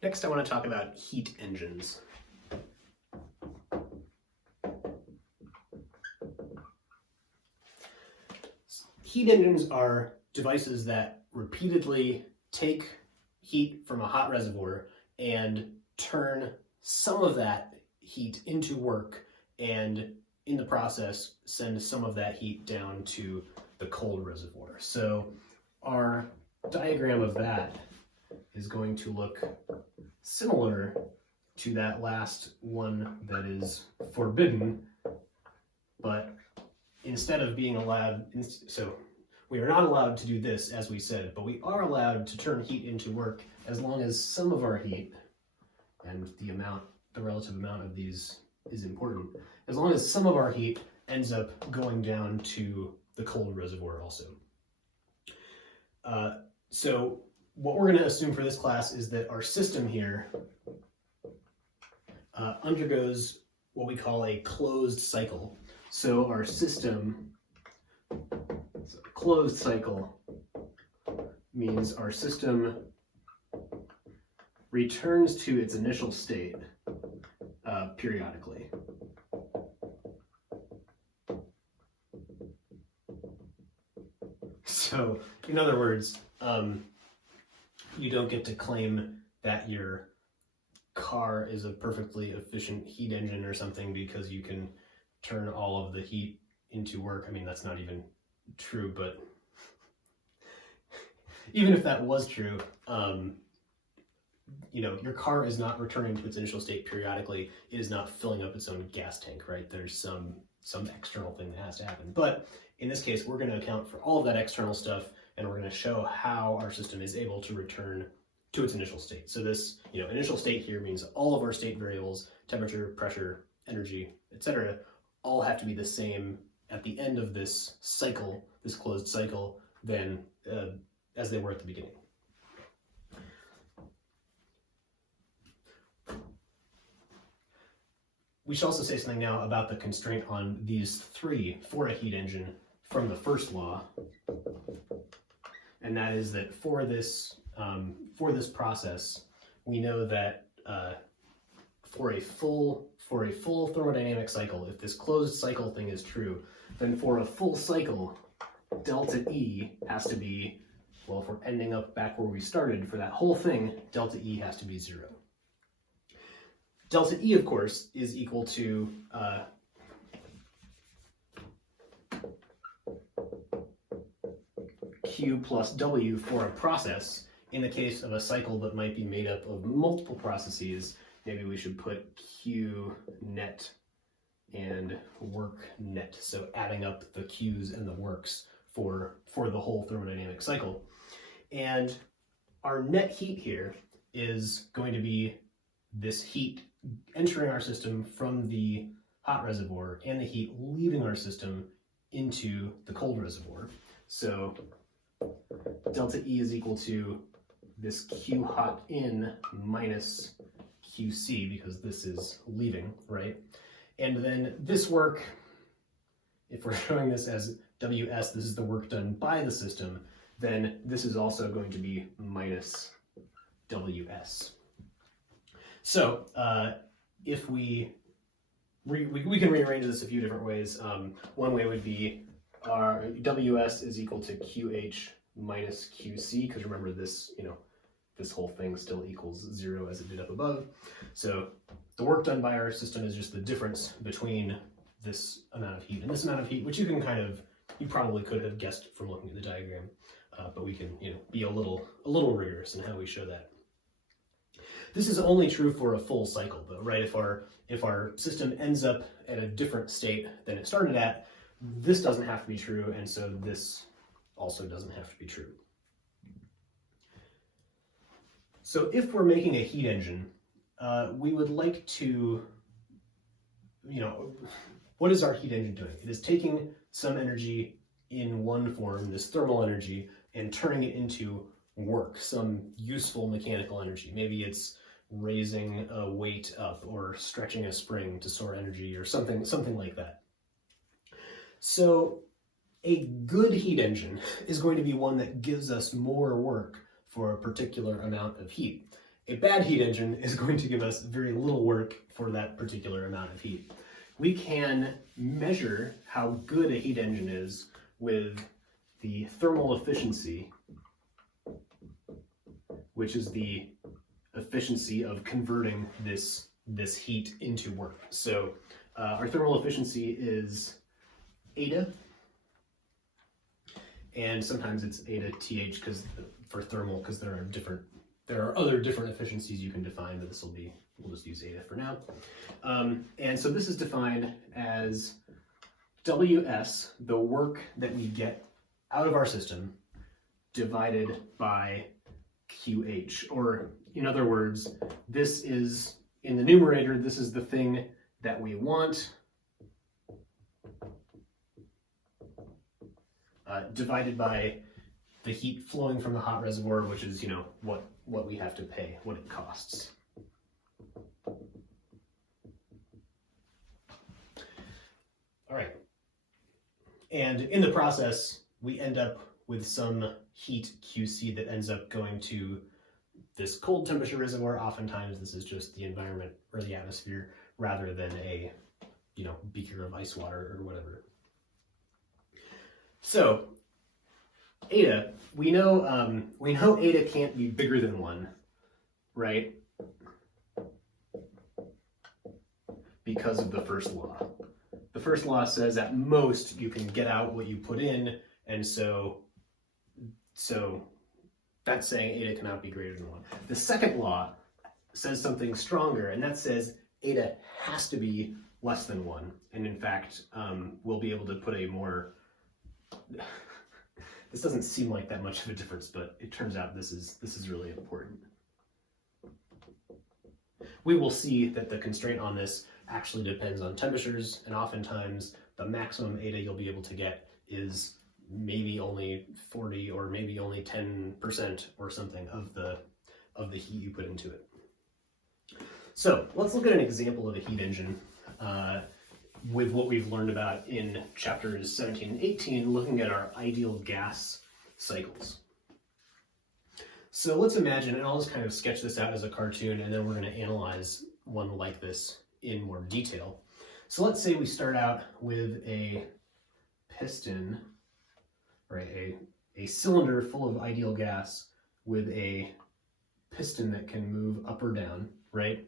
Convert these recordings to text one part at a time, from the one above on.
Next, I want to talk about heat engines. Heat engines are devices that repeatedly take heat from a hot reservoir and turn some of that heat into work, and in the process send some of that heat down to the cold reservoir. So our diagram of that is going to look similar to that last one that is forbidden, but instead of being allowed, so we are not allowed to do this, as we said, but we are allowed to turn heat into work as long as some of our heat, and the relative amount of these is important, as long as some of our heat ends up going down to the cold reservoir also. So what we're going to assume for this class is that our system here undergoes what we call a closed cycle. So our system, closed cycle, means our system returns to its initial state periodically. So, in other words, you don't get to claim that your car is a perfectly efficient heat engine or something because you can turn all of the heat into work. I mean, that's not even true, but even if that was true, your car is not returning to its initial state periodically. It is not filling up its own gas tank, right? There's some external thing that has to happen. But in this case, we're going to account for all of that external stuff, and we're going to show how our system is able to return to its initial state. So this, initial state here means all of our state variables, temperature, pressure, energy, etc., all have to be the same at the end of this cycle, this closed cycle, than as they were at the beginning. We should also say something now about the constraint on these three for a heat engine from the first law, and that is that for this process, we know that for a full thermodynamic cycle, if this closed cycle thing is true, then for a full cycle, delta E has to be, well, if we're ending up back where we started, for that whole thing, delta E has to be 0. Delta E, of course, is equal to Q plus W for a process. In the case of a cycle that might be made up of multiple processes, maybe we should put Q net and work net, so adding up the Q's and the works for the whole thermodynamic cycle. And our net heat here is going to be this heat entering our system from the hot reservoir and the heat leaving our system into the cold reservoir. So delta E is equal to this Q hot in minus QC, because this is leaving, right? And then this work, if we're showing this as WS, this is the work done by the system, then this is also going to be minus WS. So if we can rearrange this a few different ways. One way would be our WS is equal to QH minus QC, because remember this, this whole thing still equals 0 as it did up above. So the work done by our system is just the difference between this amount of heat and this amount of heat, which you probably could have guessed from looking at the diagram, but we can, be a little rigorous in how we show that. This is only true for a full cycle, though, right? If our system ends up at a different state than it started at, this doesn't have to be true, and so this also doesn't have to be true. So if we're making a heat engine, we would like to, what is our heat engine doing? It is taking some energy in one form, this thermal energy, and turning it into work, some useful mechanical energy. Maybe it's raising a weight up or stretching a spring to store energy or something like that. So a good heat engine is going to be one that gives us more work for a particular amount of heat. A bad heat engine is going to give us very little work for that particular amount of heat. We can measure how good a heat engine is with the thermal efficiency, which is the efficiency of converting this heat into work. So our thermal efficiency is eta, and sometimes it's eta th for thermal, because there are other different efficiencies you can define, but we'll just use eta for now. And so this is defined as Ws, the work that we get out of our system, divided by QH, or in other words, this is, in the numerator, this is the thing that we want, divided by the heat flowing from the hot reservoir, which is, what we have to pay, what it costs. All right. And in the process, we end up with some heat QC that ends up going to this cold temperature reservoir. Oftentimes this is just the environment or the atmosphere rather than a, beaker of ice water or whatever. So eta, we know eta can't be bigger than 1, right? Because of the first law. The first law says at most you can get out what you put in, and so that's saying eta cannot be greater than 1. The second law says something stronger, and that says eta has to be less than 1. And in fact, we'll be able to put a more, this doesn't seem like that much of a difference, but it turns out this is really important. We will see that the constraint on this actually depends on temperatures, and oftentimes the maximum eta you'll be able to get is maybe only 40 or maybe only 10% or something of the heat you put into it. So let's look at an example of a heat engine with what we've learned about in chapters 17 and 18, looking at our ideal gas cycles. So let's imagine, and I'll just kind of sketch this out as a cartoon, and then we're going to analyze one like this in more detail. So let's say we start out with a piston, right, a cylinder full of ideal gas with a piston that can move up or down, right?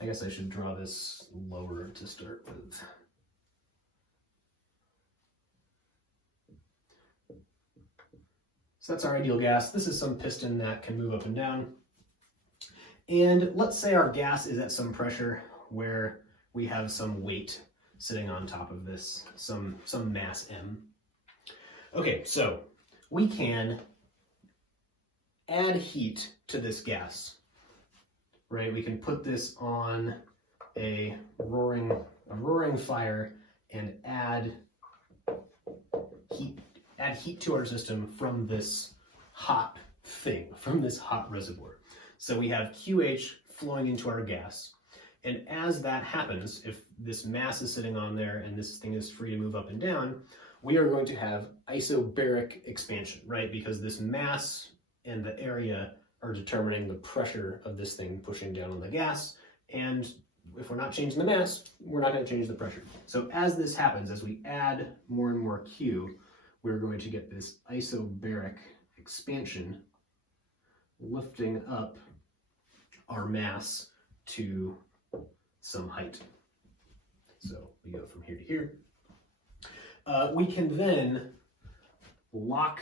I guess I should draw this lower to start with. So that's our ideal gas. This is some piston that can move up and down. And let's say our gas is at some pressure where we have some weight sitting on top of this, some mass M. Okay, so we can add heat to this gas, right? We can put this on a roaring fire and add heat to our system from this hot thing, from this hot reservoir. So we have QH flowing into our gas. And as that happens, if this mass is sitting on there and this thing is free to move up and down, we are going to have isobaric expansion, right? Because this mass and the area are determining the pressure of this thing pushing down on the gas. And if we're not changing the mass, we're not going to change the pressure. So as this happens, as we add more and more Q, we're going to get this isobaric expansion, lifting up our mass to some height. So we go from here to here. We can then lock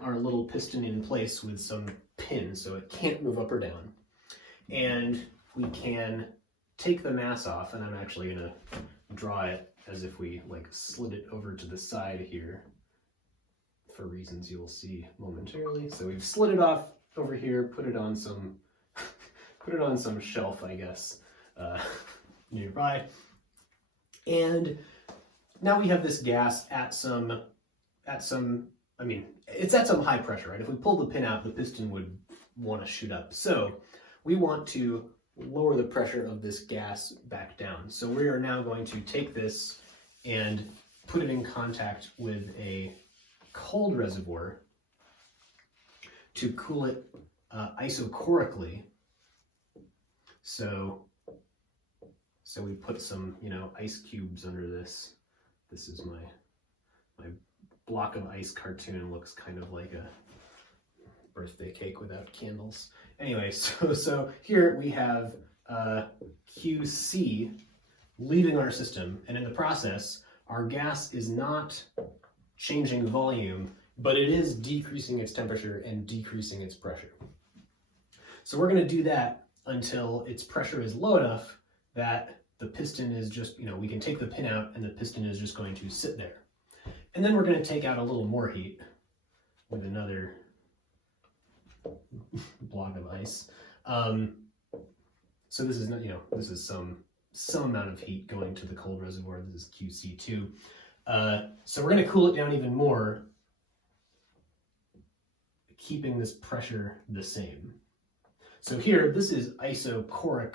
our little piston in place with some pin so it can't move up or down. And we can take the mass off, and I'm actually going to draw it as if we slid it over to the side here for reasons you'll see momentarily. So we've slid it off over here, put it on some shelf, I guess, nearby. And now we have this gas it's at some high pressure, right? If we pull the pin out, the piston would want to shoot up. So we want to lower the pressure of this gas back down. So we are now going to take this and put it in contact with a cold reservoir to cool it isochorically. So we put some, ice cubes under this. This is my block of ice cartoon. Looks kind of like a birthday cake without candles. Anyway, so here we have QC leaving our system, and in the process, our gas is not changing volume, but it is decreasing its temperature and decreasing its pressure. So we're going to do that until its pressure is low enough that the piston is just, we can take the pin out and the piston is just going to sit there. And then we're going to take out a little more heat with another block of ice. So this is not, this is some amount of heat going to the cold reservoir. This is QC2. So we're going to cool it down even more, keeping this pressure the same. So here, this is isochoric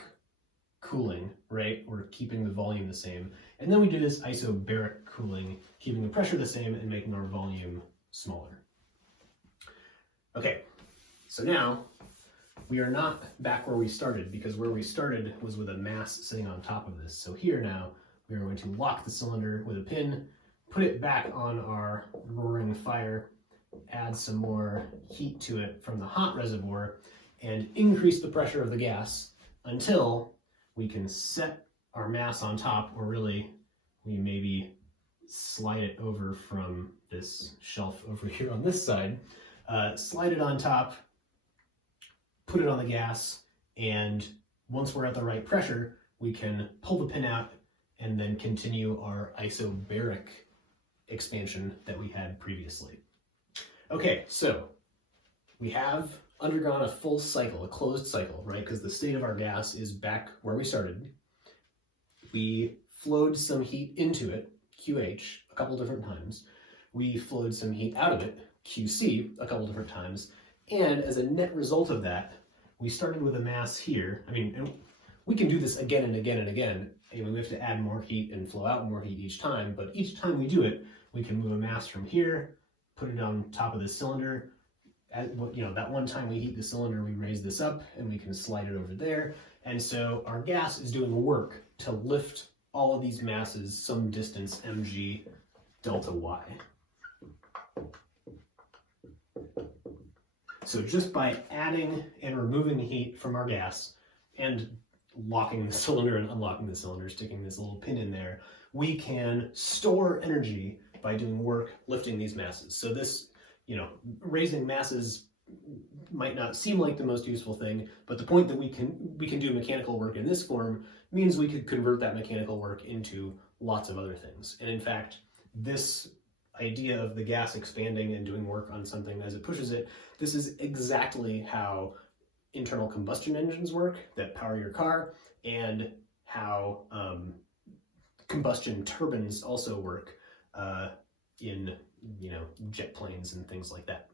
cooling, right? We're keeping the volume the same. And then we do this isobaric cooling, keeping the pressure the same and making our volume smaller. Okay, so now we are not back where we started, because where we started was with a mass sitting on top of this. So here now, we are going to lock the cylinder with a pin, put it back on our roaring fire, add some more heat to it from the hot reservoir, and increase the pressure of the gas until we can set our mass on top, or really we maybe slide it over from this shelf over here on this side, slide it on top, put it on the gas, and once we're at the right pressure, we can pull the pin out and then continue our isobaric expansion that we had previously. Okay, so we have undergone a full cycle, a closed cycle, right? Because the state of our gas is back where we started. We flowed some heat into it, QH, a couple different times. We flowed some heat out of it, QC, a couple different times. And as a net result of that, we started with a mass here. I mean, and we can do this again and again and again. I mean, we have to add more heat and flow out more heat each time, but each time we do it, we can move a mass from here, put it on top of the cylinder. That one time we heat the cylinder, we raise this up and we can slide it over there. And so our gas is doing work to lift all of these masses some distance mg delta y. So just by adding and removing heat from our gas and locking the cylinder and unlocking the cylinder, sticking this little pin in there, we can store energy by doing work lifting these masses. So this, raising masses might not seem like the most useful thing, but the point that we can do mechanical work in this form means we could convert that mechanical work into lots of other things. And in fact, this idea of the gas expanding and doing work on something as it pushes it, this is exactly how internal combustion engines work that power your car, and how combustion turbines also work in jet planes and things like that.